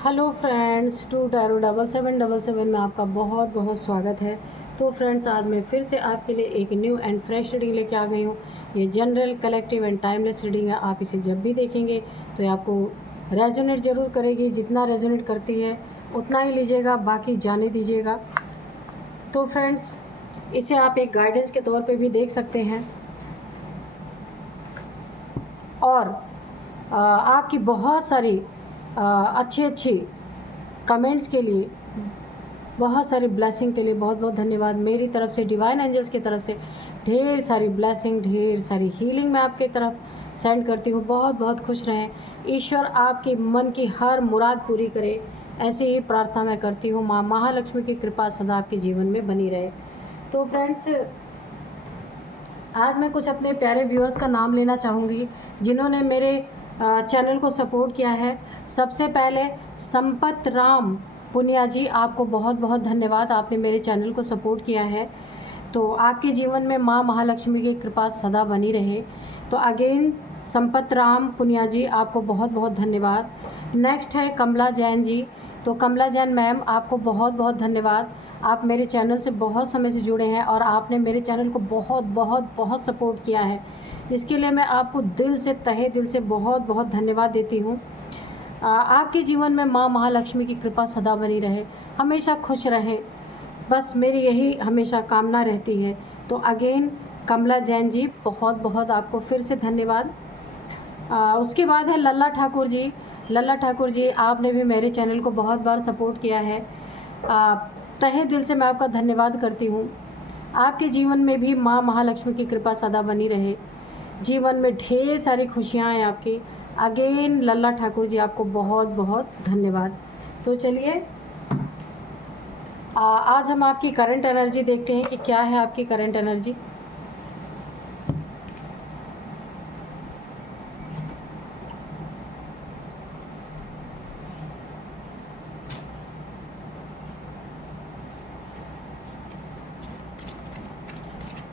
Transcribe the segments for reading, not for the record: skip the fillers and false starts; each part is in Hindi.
हेलो फ्रेंड्स, टू टैरो 7777 में आपका बहुत बहुत स्वागत है। तो फ्रेंड्स, आज मैं फिर से आपके लिए एक न्यू एंड फ्रेश रीडिंग लेके आ गई हूँ। ये general, collective and timeless reading है। आप इसे जब भी देखेंगे तो ये आपको रेजोनेट ज़रूर करेगी। जितना रेजोनेट करती है उतना ही लीजिएगा, बाकी जाने दीजिएगा। तो फ्रेंड्स, इसे आप एक गाइडेंस के तौर पे भी देख सकते हैं। और आपकी बहुत सारी अच्छी अच्छी कमेंट्स के लिए, बहुत सारी ब्लेसिंग के लिए बहुत बहुत धन्यवाद। मेरी तरफ से, डिवाइन एंजल्स की तरफ से ढेर सारी ब्लेसिंग, ढेर सारी हीलिंग मैं आपके तरफ सेंड करती हूँ। बहुत बहुत खुश रहें। ईश्वर आपके मन की हर मुराद पूरी करे, ऐसी ही प्रार्थना मैं करती हूँ। माँ महालक्ष्मी की कृपा सदा आपके जीवन में बनी रहे। तो फ्रेंड्स, आज मैं कुछ अपने प्यारे व्यूअर्स का नाम लेना चाहूँगी जिन्होंने मेरे चैनल को सपोर्ट किया है। सबसे पहले संपत राम पुनिया जी, आपको बहुत बहुत धन्यवाद। आपने मेरे चैनल को सपोर्ट किया है, तो आपके जीवन में माँ महालक्ष्मी की कृपा सदा बनी रहे। तो अगेन संपत राम पुनिया जी, आपको बहुत बहुत धन्यवाद। नेक्स्ट है कमला जैन जी। तो कमला जैन मैम, आपको बहुत बहुत धन्यवाद। आप मेरे चैनल से बहुत समय से जुड़े हैं और आपने मेरे चैनल को बहुत बहुत बहुत सपोर्ट किया है। इसके लिए मैं आपको दिल से, तहे दिल से बहुत बहुत धन्यवाद देती हूँ। आपके जीवन में माँ महालक्ष्मी की कृपा सदा बनी रहे, हमेशा खुश रहें, बस मेरी यही हमेशा कामना रहती है। तो अगेन कमला जैन जी, बहुत बहुत आपको फिर से धन्यवाद। उसके बाद है लल्ला ठाकुर जी। लल्ला ठाकुर जी, आपने भी मेरे चैनल को बहुत बार सपोर्ट किया है। तहे दिल से मैं आपका धन्यवाद करती हूँ। आपके जीवन में भी माँ महालक्ष्मी की कृपा सदा बनी रहे, जीवन में ढेर सारी खुशियाँ हैं आपकी। अगेन लल्ला ठाकुर जी, आपको बहुत बहुत धन्यवाद। तो चलिए, आज हम आपकी करंट एनर्जी देखते हैं कि क्या है आपकी current energy.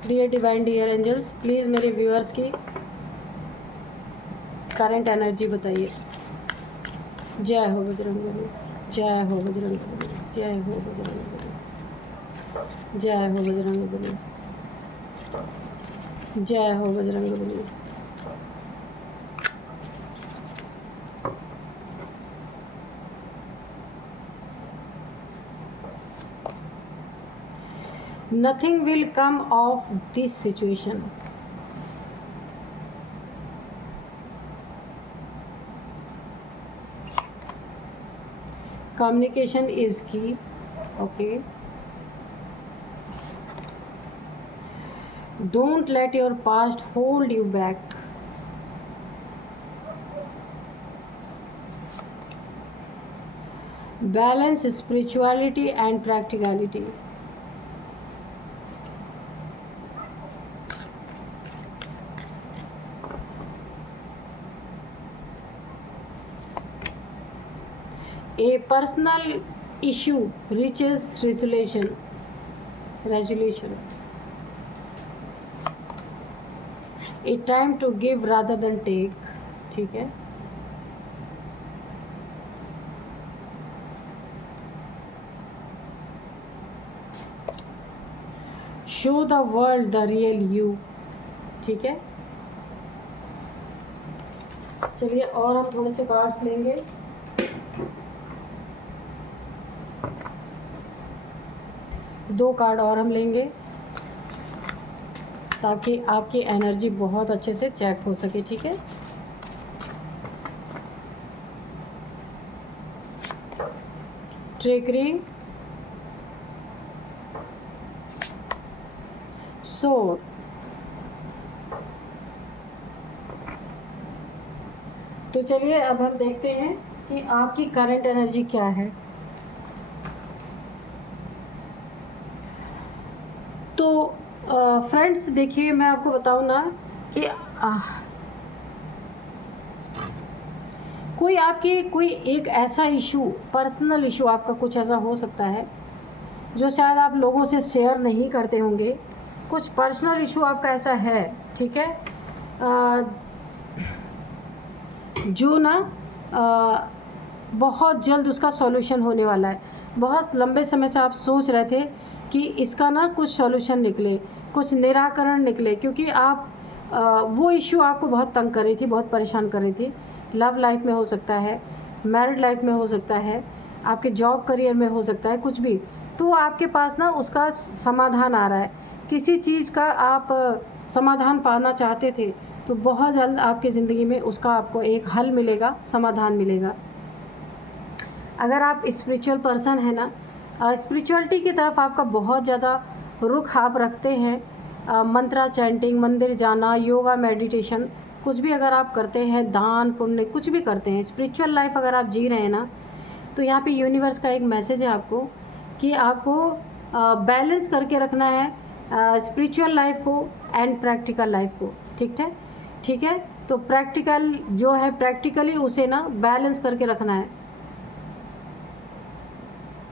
Dear divine, dear angels, please मेरे व्यूअर्स की करंट एनर्जी बताइए। जय हो बजरंगबली, जय हो बजरंगबली, जय हो बजरंगबली, जय हो बजरंगबली, जय हो Bajrangbali. Nothing will come of this situation. Communication is key. Okay. Don't let your past hold you back. Balance spirituality and practicality. A personal issue reaches resolution. A time to give rather than take. ठीक है। Show the world the real you. ठीक है। चलिए, और हम थोड़े से कार्ड्स लेंगे। दो कार्ड और हम लेंगे ताकि आपकी एनर्जी बहुत अच्छे से चेक हो सके। ठीक है। Trickery, sword. तो चलिए, अब हम देखते हैं कि आपकी करंट एनर्जी क्या है। तो फ्रेंड्स, देखिए, मैं आपको बताऊं ना कि कोई एक ऐसा इशू, पर्सनल इशू आपका कुछ ऐसा हो सकता है जो शायद आप लोगों से शेयर नहीं करते होंगे। कुछ पर्सनल इशू आपका ऐसा है, ठीक है, जो ना बहुत जल्द उसका सॉल्यूशन होने वाला है। बहुत लंबे समय से आप सोच रहे थे कि इसका ना कुछ सॉल्यूशन निकले, कुछ निराकरण निकले, क्योंकि आप वो इश्यू आपको बहुत तंग कर रही थी, बहुत परेशान कर रही थी। लव लाइफ में हो सकता है, मैरिड लाइफ में हो सकता है, आपके जॉब करियर में हो सकता है, कुछ भी। तो आपके पास ना उसका समाधान आ रहा है। किसी चीज़ का आप समाधान पाना चाहते थे, तो बहुत जल्द आपकी ज़िंदगी में उसका आपको एक हल मिलेगा, समाधान मिलेगा। अगर आप स्पिरिचुअल पर्सन है ना, स्पिरिचुअलिटी की तरफ आपका बहुत ज़्यादा रुख आप रखते हैं, मंत्रा चैंटिंग, मंदिर जाना, योगा, मेडिटेशन, कुछ भी अगर आप करते हैं, दान पुण्य कुछ भी करते हैं, स्पिरिचुअल लाइफ अगर आप जी रहे हैं ना, तो यहाँ पे यूनिवर्स का एक मैसेज है आपको कि आपको बैलेंस करके रखना है स्पिरिचुअल लाइफ को एंड प्रैक्टिकल लाइफ को। ठीक है। तो प्रैक्टिकल जो है, प्रैक्टिकली उसे ना बैलेंस करके रखना है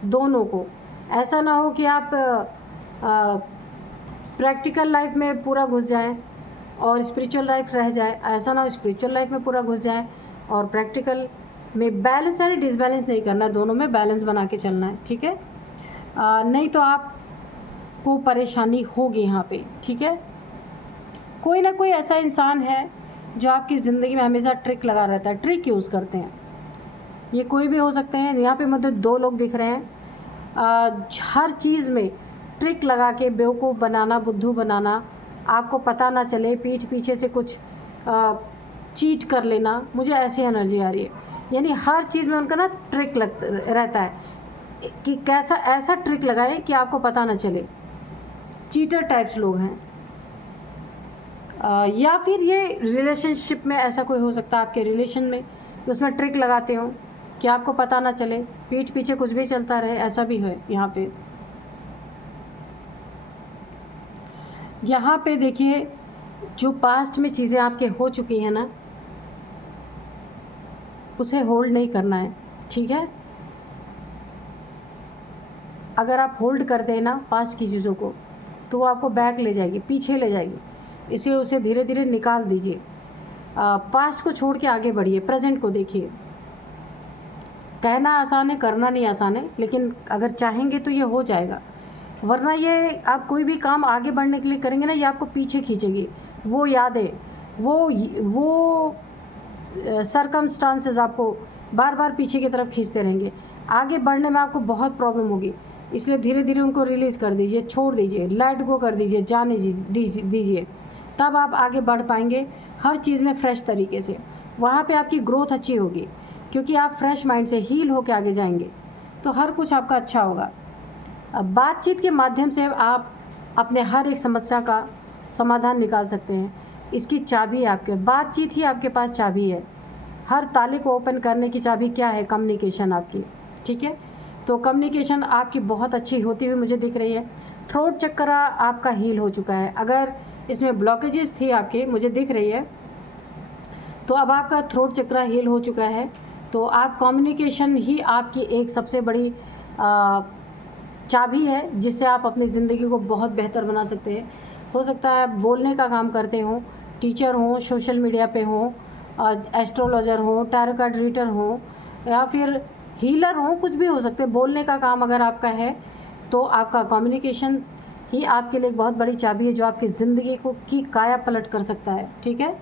दोनों को। ऐसा ना हो कि आप प्रैक्टिकल लाइफ में पूरा घुस जाए और स्पिरिचुअल लाइफ रह जाए। ऐसा ना हो स्पिरिचुअल लाइफ में पूरा घुस जाए और प्रैक्टिकल में बैलेंस यानी डिसबैलेंस नहीं करना, दोनों में बैलेंस बना के चलना है। ठीक है। नहीं तो आपको परेशानी होगी यहाँ पे। ठीक है। कोई ना कोई ऐसा इंसान है जो आपकी ज़िंदगी में हमेशा ट्रिक लगा रहता है, ट्रिक यूज़ करते हैं। ये कोई भी हो सकते हैं। यहाँ पे मुझे 2 लोग दिख रहे हैं। हर चीज़ में ट्रिक लगा के बेवकूफ़ बनाना, बुद्धू बनाना, आपको पता ना चले, पीठ पीछे से कुछ चीट कर लेना, मुझे ऐसी एनर्जी आ रही है। यानी हर चीज़ में उनका ना ट्रिक रहता है कि कैसा ऐसा ट्रिक लगाएं कि आपको पता ना चले। चीटर टाइप्स लोग हैं। या फिर ये रिलेशनशिप में ऐसा कोई हो सकता है, आपके रिलेशन में उसमें ट्रिक लगाते हो कि आपको पता ना चले, पीठ पीछे कुछ भी चलता रहे, ऐसा भी है यहाँ पे। यहाँ पे देखिए, जो पास्ट में चीज़ें आपके हो चुकी हैं ना, उसे होल्ड नहीं करना है। ठीक है। अगर आप होल्ड कर दें ना पास्ट की चीज़ों को, तो वो आपको बैक ले जाएगी, पीछे ले जाएगी। इसे उसे धीरे धीरे निकाल दीजिए। पास्ट को छोड़ के आगे बढ़िए, प्रेजेंट को देखिए। कहना आसान है, करना नहीं आसान है, लेकिन अगर चाहेंगे तो ये हो जाएगा। वरना ये आप कोई भी काम आगे बढ़ने के लिए करेंगे ना, ये आपको पीछे खींचेगी। वो यादें, वो सरकमस्टांसेस आपको बार बार पीछे की तरफ खींचते रहेंगे। आगे बढ़ने में आपको बहुत प्रॉब्लम होगी। इसलिए धीरे धीरे उनको रिलीज़ कर दीजिए, छोड़ दीजिए, लेट गो कर दीजिए, जाने दीजिए। तब आप आगे बढ़ पाएंगे हर चीज़ में फ्रेश तरीके से। वहाँ पे आपकी ग्रोथ अच्छी होगी, क्योंकि आप फ्रेश माइंड से हील होकर आगे जाएंगे, तो हर कुछ आपका अच्छा होगा। अब बातचीत के माध्यम से आप अपने हर एक समस्या का समाधान निकाल सकते हैं। इसकी चाबी है आपके, बातचीत ही आपके पास चाबी है। हर ताले को ओपन करने की चाबी क्या है? कम्युनिकेशन आपकी। ठीक है। तो कम्युनिकेशन आपकी बहुत अच्छी होती हुई मुझे दिख रही है। थ्रोट चक्र आपका हील हो चुका है। अगर इसमें ब्लॉकेजेस थी आपके, मुझे दिख रही है, तो अब आपका थ्रोट चक्र हील हो चुका है। तो आप कम्युनिकेशन ही आपकी एक सबसे बड़ी चाबी है, जिससे आप अपनी ज़िंदगी को बहुत बेहतर बना सकते हैं। हो सकता है बोलने का काम करते हों, टीचर हों, सोशल मीडिया पे हों, एस्ट्रोलॉजर हों, टैरो कार्ड रीडर हों, या फिर हीलर हों, कुछ भी हो सकते हैं। बोलने का काम अगर आपका है, तो आपका कम्युनिकेशन ही आपके लिए एक बहुत बड़ी चाबी है, जो आपकी ज़िंदगी को की काया पलट कर सकता है। ठीक है।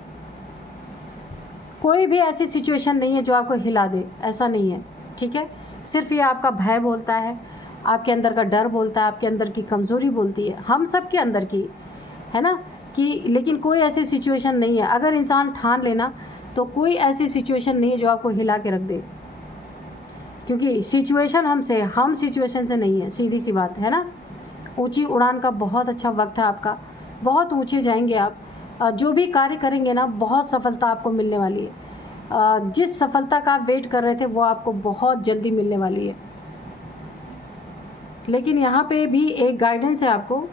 कोई भी ऐसी सिचुएशन नहीं है जो आपको हिला दे, ऐसा नहीं है। ठीक है। सिर्फ ये आपका भय बोलता है, आपके अंदर का डर बोलता है, आपके अंदर की कमज़ोरी बोलती है, हम सब के अंदर की है ना, कि लेकिन कोई ऐसी सिचुएशन नहीं है। अगर इंसान ठान लेना, तो कोई ऐसी सिचुएशन नहीं है जो आपको हिला के रख दे, क्योंकि सिचुएशन हमसे, हम सिचुएशन से नहीं है, सीधी सी बात है ना। ऊंची उड़ान का बहुत अच्छा वक्त है आपका, बहुत ऊंचे जाएंगे आप। जो भी कार्य करेंगे ना, बहुत सफलता आपको मिलने वाली है। जिस सफलता का आप वेट कर रहे थे, वो आपको बहुत जल्दी मिलने वाली है। लेकिन यहाँ पे भी एक गाइडेंस है आपको।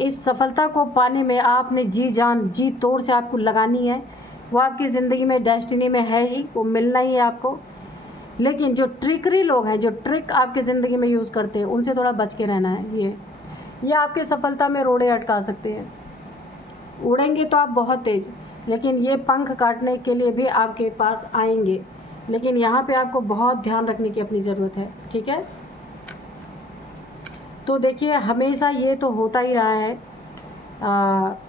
इस सफलता को पाने में आपने जी जान, जी तोड़ से आपको लगानी है। वो आपकी ज़िंदगी में डेस्टिनी में है ही, वो मिलना ही है आपको। लेकिन जो ट्रिकरी लोग हैं, जो ट्रिक आपकी ज़िंदगी में यूज़ करते हैं, उनसे थोड़ा बच के रहना है। ये आपके सफलता में रोड़े अटका सकते हैं। उड़ेंगे तो आप बहुत तेज़, लेकिन ये पंख काटने के लिए भी आपके पास आएंगे। लेकिन यहाँ पे आपको बहुत ध्यान रखने की अपनी ज़रूरत है, ठीक है। तो देखिए हमेशा ये तो होता ही रहा है,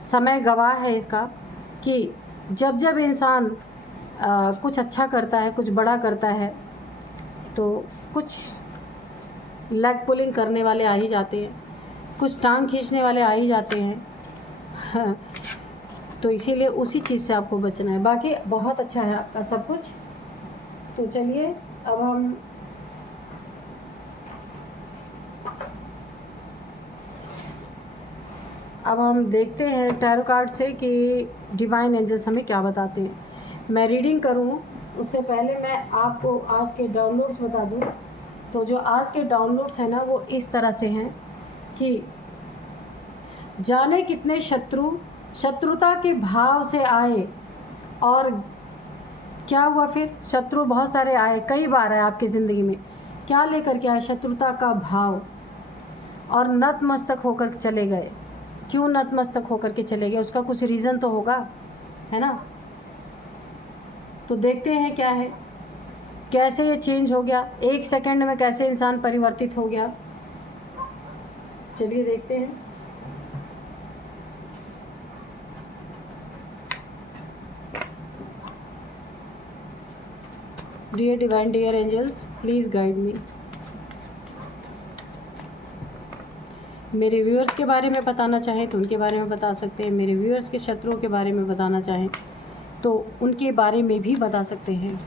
समय गवाह है इसका, कि जब जब इंसान कुछ अच्छा करता है, कुछ बड़ा करता है, तो कुछ लेग पुलिंग करने वाले आ ही जाते हैं, कुछ टांग खींचने वाले आ ही जाते हैं। तो इसीलिए उसी चीज़ से आपको बचना है। बाकी बहुत अच्छा है आपका सब कुछ। तो चलिए अब हम देखते हैं टैरो कार्ड से कि डिवाइन एंजल्स हमें क्या बताते हैं। मैं रीडिंग करूँ उससे पहले मैं आपको आज के डाउनलोड्स बता दूँ। तो जो आज के डाउनलोड्स हैं ना, वो इस तरह से हैं कि जाने कितने शत्रुता के भाव से आए और क्या हुआ। फिर शत्रु बहुत सारे आए, कई बार आए आपकी ज़िंदगी में। क्या लेकर के आए? शत्रुता का भाव, और नतमस्तक होकर चले गए। क्यों नतमस्तक होकर के चले गए? उसका कुछ रीज़न तो होगा, है ना। तो देखते हैं क्या है, कैसे ये चेंज हो गया, 1 सेकंड में कैसे इंसान परिवर्तित हो गया। चलिए देखते हैं। Dear divine, dear angels, please guide me. मेरे व्यूअर्स के बारे में बताना चाहें तो उनके बारे में बता सकते हैं। मेरे व्यूअर्स के शत्रुओं के बारे में बताना चाहें तो उनके बारे में भी बता सकते हैं।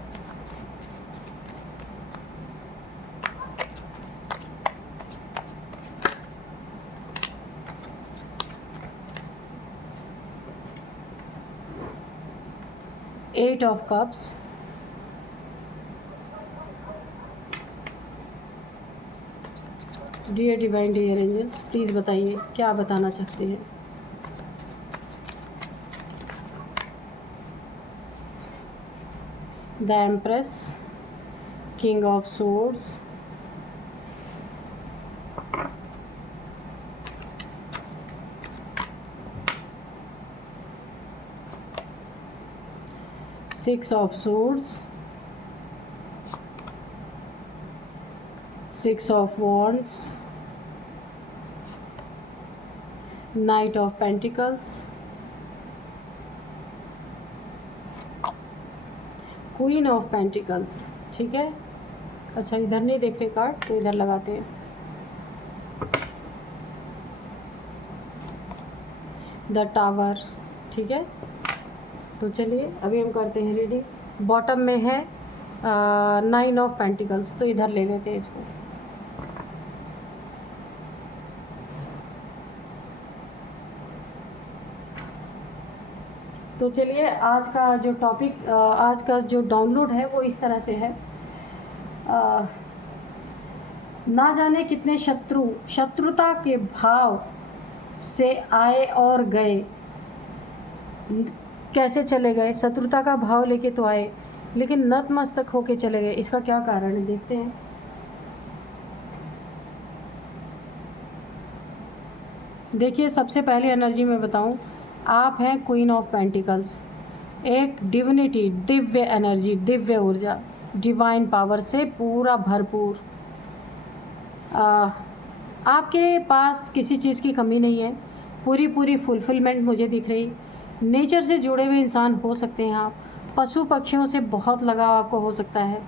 Eight of cups, dear divine, dear angels, please बताइए क्या बताना चाहते हैं। The empress, king of swords, six of swords, six of wands, knight of pentacles, queen of pentacles. ठीक है, अच्छा इधर नहीं देख रहे कार्ड तो इधर लगाते हैं। द टावर, ठीक है। तो चलिए अभी हम करते हैं रीडिंग। बॉटम में है 9 ऑफ पेंटिकल्स, तो इधर ले लेते हैं इसको। तो चलिए आज का जो टॉपिक, आज का जो डाउनलोड है वो इस तरह से है। ना जाने कितने शत्रुता के भाव से आए और गए। कैसे चले गए? शत्रुता का भाव लेके तो आए, लेकिन नतमस्तक होके चले गए। इसका क्या कारण है देखते हैं। देखिए सबसे पहले एनर्जी में बताऊं, आप हैं क्वीन ऑफ पेंटिकल्स, एक डिविनिटी, दिव्य एनर्जी, दिव्य ऊर्जा, डिवाइन पावर से पूरा भरपूर। आपके पास किसी चीज़ की कमी नहीं है, पूरी फुलफिलमेंट मुझे दिख रही। नेचर से जुड़े हुए इंसान हो सकते हैं आप, पशु पक्षियों से बहुत लगाव आपको हो सकता है,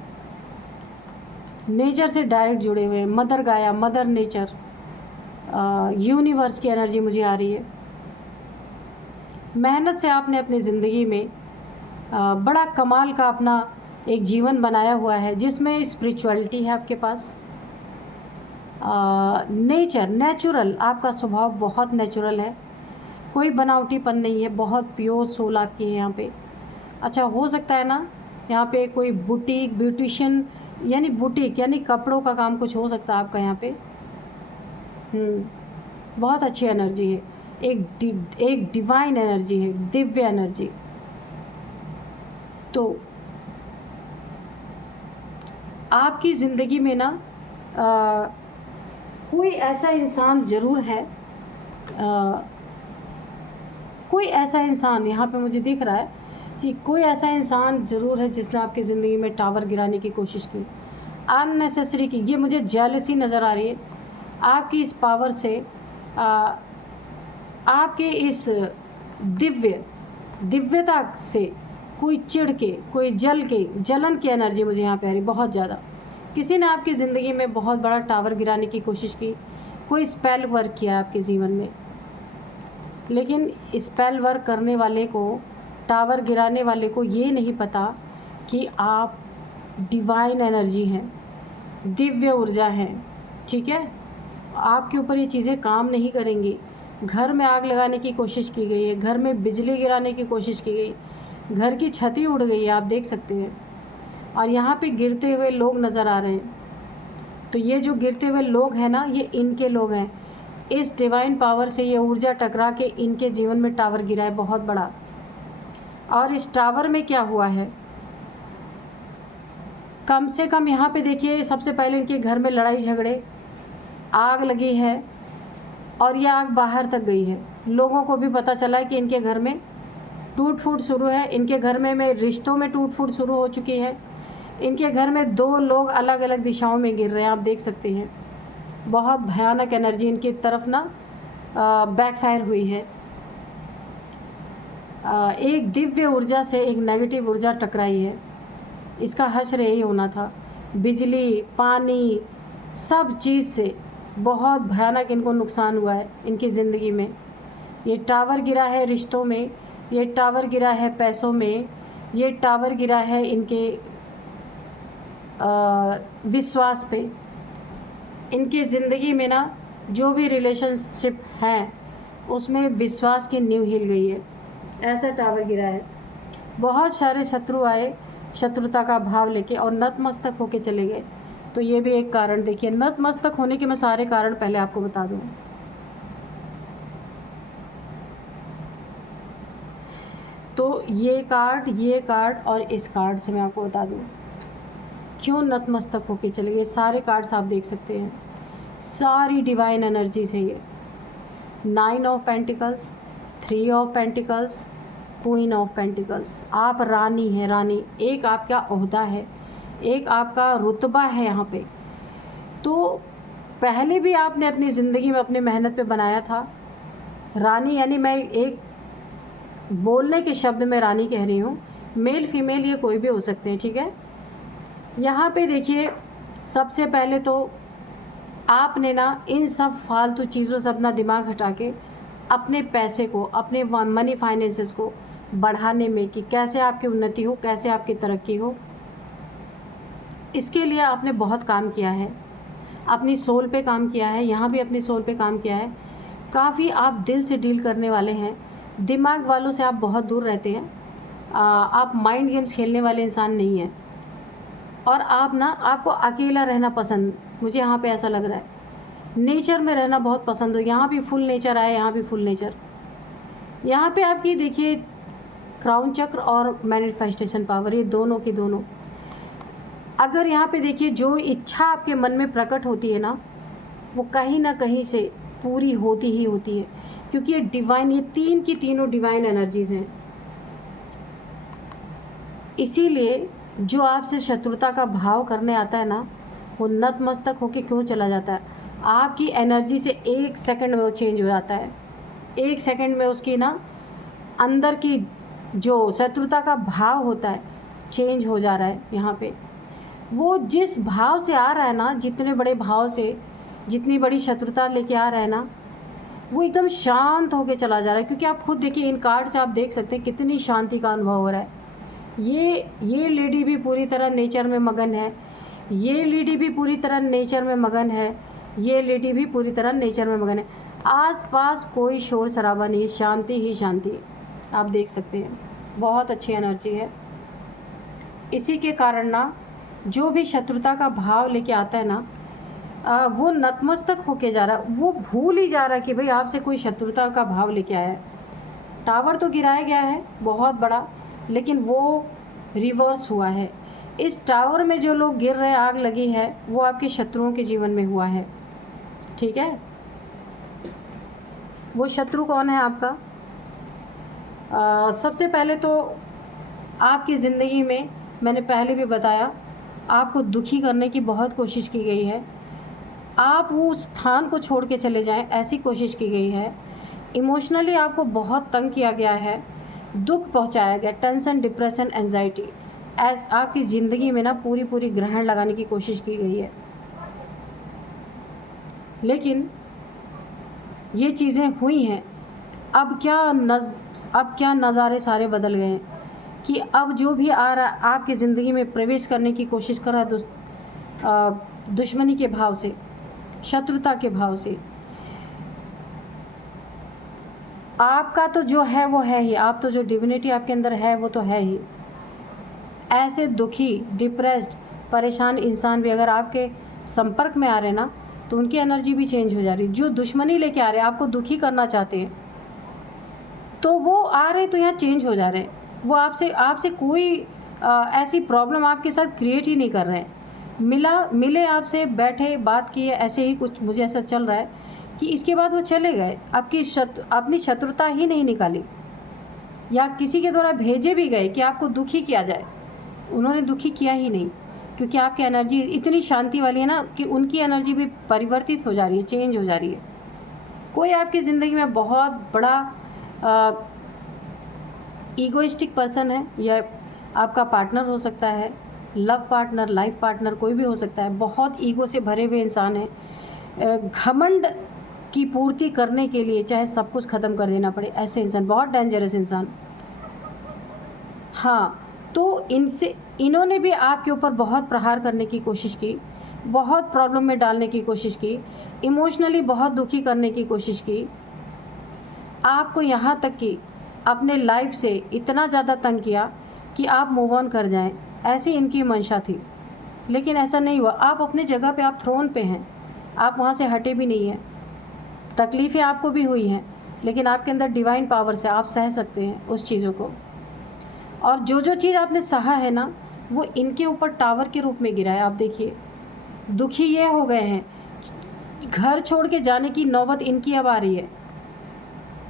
नेचर से डायरेक्ट जुड़े हुए, मदर गाया, मदर नेचर, यूनिवर्स की एनर्जी मुझे आ रही है। मेहनत से आपने अपनी ज़िंदगी में बड़ा कमाल का अपना एक जीवन बनाया हुआ है, जिसमें स्पिरिचुअलिटी है आपके पास, नेचुरल, आपका स्वभाव बहुत नेचुरल है, कोई बनावटीपन नहीं है, बहुत प्योर सोल आपकी है यहाँ पे। अच्छा हो सकता है ना यहाँ पे कोई बुटीक, ब्यूटिशियन, यानी बुटीक यानी कपड़ों का काम कुछ हो सकता है आपका यहाँ पे। बहुत अच्छी एनर्जी है, एक डिवाइन एनर्जी है, दिव्य एनर्जी। तो आपकी ज़िंदगी में ना कोई ऐसा इंसान ज़रूर है, कोई ऐसा इंसान यहाँ पे मुझे दिख रहा है कि कोई ऐसा इंसान ज़रूर है जिसने आपकी ज़िंदगी में टावर गिराने की कोशिश की, अननेसेसरी की। ये मुझे जेलसी नज़र आ रही है आपकी इस पावर से, आपके इस दिव्यता से कोई चिढ़ के, कोई जलन की एनर्जी मुझे यहाँ पे आ रही बहुत ज़्यादा। किसी ने आपकी ज़िंदगी में बहुत बड़ा टावर गिराने की कोशिश की, कोई स्पेल वर्क किया आपके जीवन में, लेकिन स्पेल वर्क करने वाले को, टावर गिराने वाले को ये नहीं पता कि आप डिवाइन एनर्जी हैं, दिव्य ऊर्जा हैं, ठीक है। आपके ऊपर ये चीज़ें काम नहीं करेंगी। घर में आग लगाने की कोशिश की गई है, घर में बिजली गिराने की कोशिश की गई, घर की छतें उड़ गई है, आप देख सकते हैं। और यहाँ पे गिरते हुए लोग नज़र आ रहे हैं। तो ये जो गिरते हुए लोग हैं ना, ये इनके लोग हैं। इस डिवाइन पावर से ये ऊर्जा टकरा के इनके जीवन में टावर गिरा है बहुत बड़ा। और इस टावर में क्या हुआ है, कम से कम यहाँ पे देखिए, सबसे पहले इनके घर में लड़ाई झगड़े, आग लगी है और ये आग बाहर तक गई है। लोगों को भी पता चला है कि इनके घर में टूट फूट शुरू है, इनके घर में रिश्तों में टूट फूट शुरू हो चुकी है। इनके घर में 2 लोग अलग अलग दिशाओं में गिर रहे हैं, आप देख सकते हैं। बहुत भयानक एनर्जी इनकी तरफ ना बैकफायर हुई है। एक दिव्य ऊर्जा से एक नेगेटिव ऊर्जा टकराई है। इसका हश्र यही होना था। बिजली, पानी, सब चीज़ से बहुत भयानक इनको नुकसान हुआ है इनकी ज़िंदगी में। ये टावर गिरा है रिश्तों में, ये टावर गिरा है पैसों में, ये टावर गिरा है इनके विश्वास पे। इनकी ज़िंदगी में ना जो भी रिलेशनशिप हैं उसमें विश्वास की नींव हिल गई है, ऐसा टावर गिरा है। बहुत सारे शत्रु आए शत्रुता का भाव लेके और नतमस्तक होके चले गए। तो ये भी एक कारण देखिए, नतमस्तक होने के मैं सारे कारण पहले आपको बता दूँ। तो ये कार्ड और इस कार्ड से मैं आपको बता दूँ क्यों नतमस्तक होके चले गए। सारे कार्ड्स आप देख सकते हैं, सारी डिवाइन एनर्जीज है ये। 9 of pentacles, 3 of pentacles, queen of pentacles. आप रानी हैं, रानी। एक आपका ओहदा है, एक आपका रुतबा है यहाँ पे। तो पहले भी आपने अपनी ज़िंदगी में अपनी मेहनत पे बनाया था। रानी यानी मैं एक बोलने के शब्द में रानी कह रही हूँ, मेल फीमेल ये कोई भी हो सकते हैं, ठीक है। यहाँ पे देखिए, सबसे पहले तो आपने ना इन सब फालतू चीज़ों से अपना दिमाग हटा के अपने पैसे को, अपने मनी फाइनेंसेस को बढ़ाने में कि कैसे आपकी उन्नति हो, कैसे आपकी तरक्की हो, इसके लिए आपने बहुत काम किया है। अपनी सोल पे काम किया है, यहाँ भी अपनी सोल पे काम किया है। काफ़ी आप दिल से डील करने वाले हैं, दिमाग वालों से आप बहुत दूर रहते हैं। आप माइंड गेम्स खेलने वाले इंसान नहीं हैं। और आप ना, आपको अकेला रहना पसंद, मुझे यहाँ पे ऐसा लग रहा है। नेचर में रहना बहुत पसंद हो। यहाँ भी फुल नेचर आए, यहाँ भी फुल नेचर। यहाँ पे आपकी देखिए क्राउन चक्र और मैनिफेस्टेशन पावर, ये दोनों की दोनों। अगर यहाँ पे देखिए जो इच्छा आपके मन में प्रकट होती है ना, वो कहीं ना कहीं से पूरी होती ही होती है, क्योंकि ये डिवाइन, ये 3 की तीनों डिवाइन एनर्जीज हैं। इसीलिए जो आपसे शत्रुता का भाव करने आता है ना, वो नतमस्तक होके क्यों चला जाता है। आपकी एनर्जी से 1 सेकंड में वो चेंज हो जाता है। 1 सेकंड में उसकी ना अंदर की जो शत्रुता का भाव होता है चेंज हो जा रहा है। यहाँ पे वो जिस भाव से आ रहा है ना, जितने बड़े भाव से, जितनी बड़ी शत्रुता लेके आ रहा है ना, वो एकदम शांत होके चला जा रहा है। क्योंकि आप खुद देखिए, इन कार्ड से आप देख सकते हैं कितनी शांति का अनुभव हो रहा है। ये लेडी भी पूरी तरह नेचर में मगन है, ये लेडी भी पूरी तरह नेचर में मगन है, ये लेडी भी पूरी तरह नेचर में मगन है। आसपास कोई शोर शराबा नहीं, शांति ही शांति, आप देख सकते हैं। बहुत अच्छी एनर्जी है। इसी के कारण ना जो भी शत्रुता का भाव लेके आता है ना, वो नतमस्तक होके जा रहा है। वो भूल ही जा रहा है कि भाई आपसे कोई शत्रुता का भाव लेके आया है। टावर तो गिराया गया है बहुत बड़ा, लेकिन वो रिवर्स हुआ है। इस टावर में जो लोग गिर रहे हैं, आग लगी है, वो आपके शत्रुओं के जीवन में हुआ है, ठीक है। वो शत्रु कौन है आपका? सबसे पहले तो आपकी ज़िंदगी में मैंने पहले भी बताया, आपको दुखी करने की बहुत कोशिश की गई है। आप वो स्थान को छोड़ के चले जाएं, ऐसी कोशिश की गई है। इमोशनली आपको बहुत तंग किया गया है, दुख पहुंचाया गया, टेंशन, डिप्रेशन, एंजाइटी, आपकी ज़िंदगी में ना पूरी ग्रहण लगाने की कोशिश की गई है। लेकिन ये चीज़ें हुई हैं। अब क्या नज़ारे सारे बदल गए हैं कि अब जो भी आ रहा आपकी ज़िंदगी में प्रवेश करने की कोशिश कर रहा है दुश्मनी के भाव से, शत्रुता के भाव से, आपका तो जो है वो है ही, आप तो जो डिविनिटी आपके अंदर है वो तो है ही। ऐसे दुखी, डिप्रेस्ड, परेशान इंसान भी अगर आपके संपर्क में आ रहे ना, तो उनकी एनर्जी भी चेंज हो जा रही। जो दुश्मनी लेके आ रहे हैं, आपको दुखी करना चाहते हैं, तो वो आ रहे तो यहाँ चेंज हो जा रहे हैं। वो आपसे कोई ऐसी प्रॉब्लम आपके साथ क्रिएट ही नहीं कर रहे हैं। मिले आपसे, बैठे, बात किए, ऐसे ही कुछ मुझे ऐसा चल रहा है कि इसके बाद वो चले गए। अपनी शत्रुता ही नहीं निकाली, या किसी के द्वारा भेजे भी गए कि आपको दुखी किया जाए, उन्होंने दुखी किया ही नहीं, क्योंकि आपकी एनर्जी इतनी शांति वाली है ना कि उनकी एनर्जी भी परिवर्तित हो जा रही है, चेंज हो जा रही है। कोई आपकी ज़िंदगी में बहुत बड़ा ईगोइस्टिक पर्सन है, या आपका पार्टनर हो सकता है, लव पार्टनर, लाइफ पार्टनर, कोई भी हो सकता है। बहुत ईगो से भरे हुए इंसान है, घमंड की पूर्ति करने के लिए चाहे सब कुछ ख़त्म कर देना पड़े, ऐसे इंसान, बहुत डेंजरस इंसान। हाँ, तो इन्होंने भी आपके ऊपर बहुत प्रहार करने की कोशिश की, बहुत प्रॉब्लम में डालने की कोशिश की, इमोशनली बहुत दुखी करने की कोशिश की, आपको यहाँ तक कि अपने लाइफ से इतना ज़्यादा तंग किया कि आप मूव ऑन कर जाएं, ऐसी इनकी मंशा थी। लेकिन ऐसा नहीं हुआ। आप अपने जगह पे, आप थ्रोन पे हैं, आप वहाँ से हटे भी नहीं हैं। तकलीफ़ें आपको भी हुई हैं, लेकिन आपके अंदर डिवाइन पावर से आप सह सकते हैं उस चीज़ों को। और जो चीज़ आपने सहा है ना, वो इनके ऊपर टावर के रूप में गिरा है। आप देखिए, दुखी ये हो गए हैं, घर छोड़ के जाने की नौबत इनकी अब आ रही है।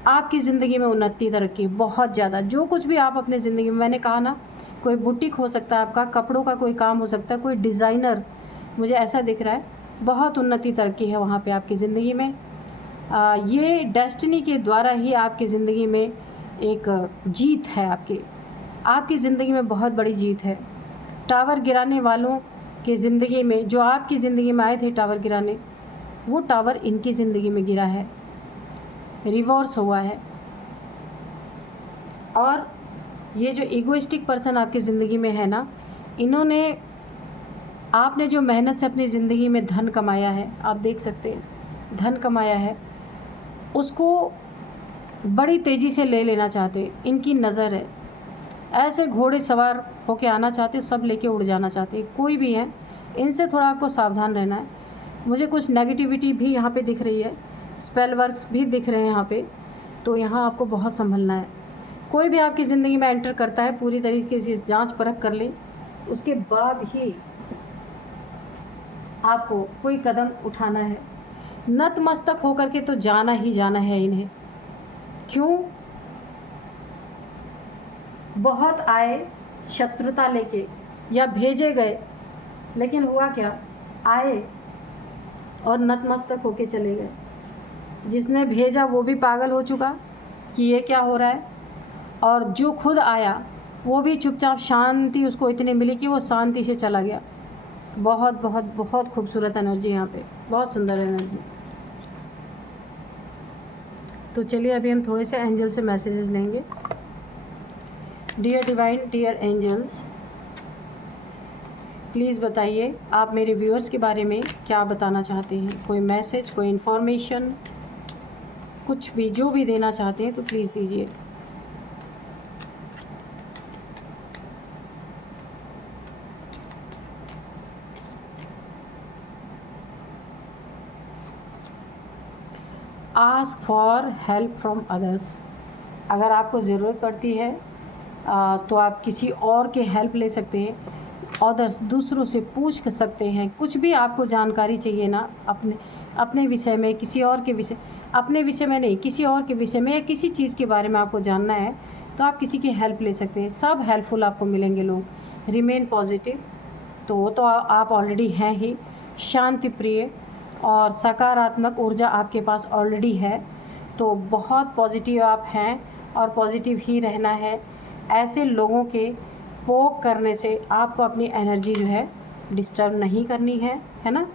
आपकी ज़िंदगी में उन्नति, तरक्की बहुत ज़्यादा। जो कुछ भी आप अपने ज़िंदगी में, मैंने कहा ना, कोई बुटीक हो सकता है आपका, कपड़ों का कोई काम हो सकता है, कोई डिज़ाइनर, मुझे ऐसा दिख रहा है, बहुत उन्नति, तरक्की है वहाँ पे आपकी ज़िंदगी में। ये डेस्टिनी के द्वारा ही आपकी ज़िंदगी में एक जीत है। आपकी ज़िंदगी में बहुत बड़ी जीत है। टावर गिराने वालों की ज़िंदगी में, जो आपकी ज़िंदगी में आए थे टावर गिराने, वो टावर इनकी ज़िंदगी में गिरा है, रिवर्स हुआ है। और ये जो ईगोइस्टिक पर्सन आपकी ज़िंदगी में है ना, इन्होंने, आपने जो मेहनत से अपनी ज़िंदगी में धन कमाया है, आप देख सकते हैं, धन कमाया है, उसको बड़ी तेज़ी से ले लेना चाहते। इनकी नज़र है, ऐसे घोड़े सवार होके आना चाहते, सब लेके उड़ जाना चाहते। कोई भी है, इनसे थोड़ा आपको सावधान रहना है। मुझे कुछ नेगेटिविटी भी यहाँ पे दिख रही है, स्पेल वर्क्स भी दिख रहे हैं यहाँ पे, तो यहाँ आपको बहुत संभलना है। कोई भी आपकी ज़िंदगी में एंटर करता है, पूरी तरीके से जांच परख कर ले, उसके बाद ही आपको कोई कदम उठाना है। नतमस्तक होकर के तो जाना ही जाना है इन्हें। क्यों? बहुत आए शत्रुता लेके, या भेजे गए, लेकिन हुआ क्या, आए और नतमस्तक होके चले गए। जिसने भेजा वो भी पागल हो चुका कि ये क्या हो रहा है, और जो खुद आया वो भी चुपचाप, शांति उसको इतनी मिली कि वो शांति से चला गया। बहुत बहुत बहुत खूबसूरत एनर्जी यहाँ पे, बहुत सुंदर एनर्जी। तो चलिए अभी हम थोड़े से एंजल से मैसेजेस लेंगे। Dear divine, dear angels, please बताइए आप मेरे व्यूअर्स के बारे में क्या बताना चाहते हैं। कोई मैसेज, कोई इन्फॉर्मेशन, कुछ भी, जो भी देना चाहते हैं तो प्लीज़ दीजिए। Ask for help from others. अगर आपको ज़रूरत पड़ती है तो आप किसी और के हेल्प ले सकते हैं। अदर्स, दूसरों से पूछ सकते हैं। कुछ भी आपको जानकारी चाहिए ना, अपने विषय में, किसी और के विषय, अपने विषय में नहीं, किसी और के विषय में, या किसी चीज़ के बारे में आपको जानना है, तो आप किसी की हेल्प ले सकते हैं। सब हेल्पफुल आपको मिलेंगे लोग। रिमेन पॉजिटिव, तो वो तो आप ऑलरेडी हैं ही। शांति प्रिय और सकारात्मक ऊर्जा आपके पास ऑलरेडी है, तो बहुत पॉजिटिव आप हैं और पॉजिटिव ही रहना है। ऐसे लोगों के पोक करने से आपको अपनी एनर्जी जो है डिस्टर्ब नहीं करनी है ना।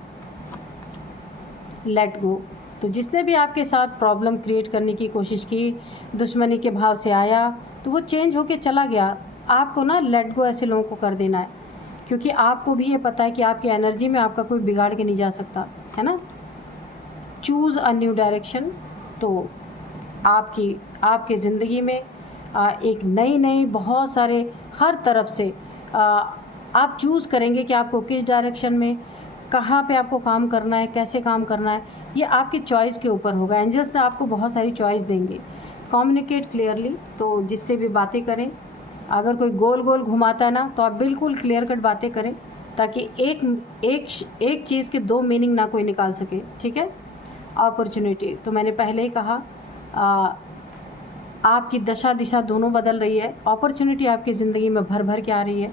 Let go. तो जिसने भी आपके साथ प्रॉब्लम क्रिएट करने की कोशिश की, दुश्मनी के भाव से आया, तो वो चेंज होके चला गया। आपको ना लेट गो ऐसे लोगों को कर देना है, क्योंकि आपको भी ये पता है कि आपकी एनर्जी में आपका कोई बिगाड़ के नहीं जा सकता, है ना। Choose a new direction. तो आपके ज़िंदगी में एक नई बहुत सारे हर तरफ से आप चूज़ करेंगे कि आपको किस डायरेक्शन में, कहाँ पे आपको काम करना है, कैसे काम करना है, ये आपकी चॉइस के ऊपर होगा। एंजल्स ने आपको बहुत सारी चॉइस देंगे। कम्युनिकेट क्लियरली, तो जिससे भी बातें करें, अगर कोई गोल गोल घुमाता है ना, तो आप बिल्कुल क्लियर कट बातें करें, ताकि एक चीज़ के दो मीनिंग ना कोई निकाल सके, ठीक है। अपॉर्चुनिटी, तो मैंने पहले ही कहा आपकी दशा दिशा दोनों बदल रही है। अपॉर्चुनिटी आपकी ज़िंदगी में भर भर के आ रही है।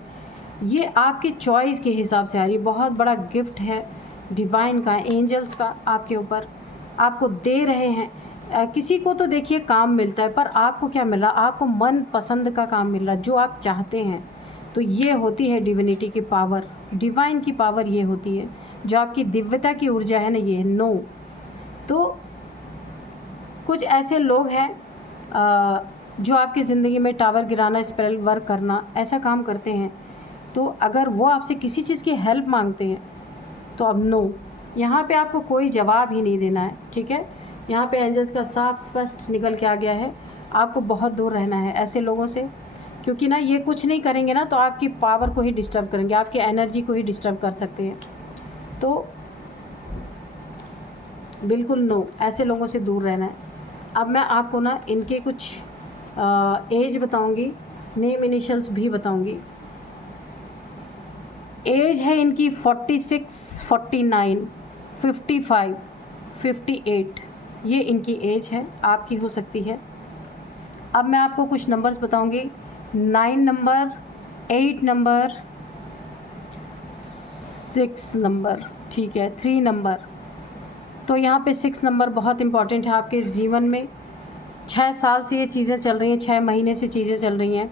ये आपकी चॉइस के हिसाब से आ रही है। बहुत बड़ा गिफ्ट है डिवाइन का, एंजल्स का आपके ऊपर, आपको दे रहे हैं। किसी को तो देखिए काम मिलता है, पर आपको क्या मिल रहा है? आपको मन पसंद का काम मिल रहा है, जो आप चाहते हैं। तो ये होती है डिविनिटी की पावर, डिवाइन की पावर ये होती है, जो आपकी दिव्यता की ऊर्जा है ना, ये नो। तो कुछ ऐसे लोग हैं जो आपकी ज़िंदगी में टावर गिराना, स्पेल वर्क करना, ऐसा काम करते हैं। तो अगर वो आपसे किसी चीज़ की हेल्प मांगते हैं, तो अब नो, यहाँ पे आपको कोई जवाब ही नहीं देना है, ठीक है। यहाँ पे एंजल्स का साफ स्पष्ट निकल के आ गया है, आपको बहुत दूर रहना है ऐसे लोगों से, क्योंकि ना ये कुछ नहीं करेंगे ना, तो आपकी पावर को ही डिस्टर्ब करेंगे, आपकी एनर्जी को ही डिस्टर्ब कर सकते हैं। तो बिल्कुल नो, ऐसे लोगों से दूर रहना है। अब मैं आपको ना इनके कुछ एज बताऊंगी, नेम इनिशियल्स भी बताऊंगी। एज है इनकी 46, 49, 55, 58, ये इनकी एज है, आपकी हो सकती है। अब मैं आपको कुछ नंबर्स बताऊंगी। 9 नंबर, 8 नंबर, 6 नंबर, ठीक है, 3 नंबर। तो यहाँ पे 6 नंबर बहुत इम्पॉर्टेंट है आपके जीवन में। 6 साल से ये चीज़ें चल रही हैं, 6 महीने से चीज़ें चल रही हैं।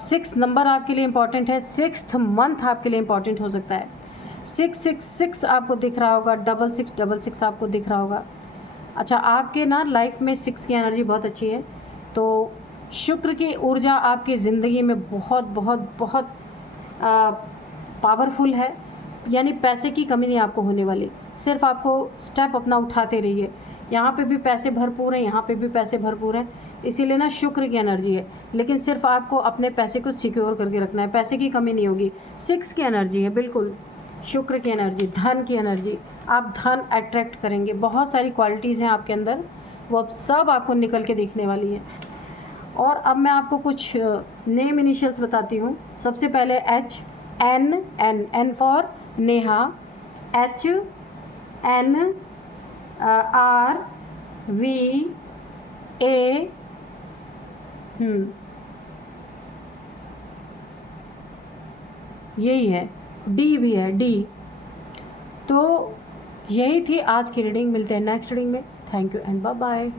6 नंबर आपके लिए इम्पॉर्टेंट है। 6th मंथ आपके लिए इम्पॉर्टेंट हो सकता है। 666 आपको दिख रहा होगा, 6666 आपको दिख रहा होगा। अच्छा, आपके ना लाइफ में 6 की एनर्जी बहुत अच्छी है। तो शुक्र की ऊर्जा आपकी ज़िंदगी में बहुत बहुत बहुत पावरफुल है, यानी पैसे की कमी नहीं आपको होने वाली। सिर्फ आपको स्टेप अपना उठाते रहिए। यहाँ पे भी पैसे भरपूर हैं, यहाँ पे भी पैसे भरपूर हैं, इसीलिए ना शुक्र की एनर्जी है। लेकिन सिर्फ आपको अपने पैसे को सिक्योर करके रखना है, पैसे की कमी नहीं होगी। 6 की एनर्जी है, बिल्कुल शुक्र की एनर्जी, धन की एनर्जी। आप धन अट्रैक्ट करेंगे, बहुत सारी क्वालिटीज़ हैं आपके अंदर, वो अब सब आपको निकल के दिखने वाली है। और अब मैं आपको कुछ नेम इनिशियल्स बताती हूँ। सबसे पहले N for Neha, HN RVA, यही है, D भी है, D। तो यही थी आज की रीडिंग। मिलते हैं नेक्स्ट रीडिंग में। Thank you and bye bye.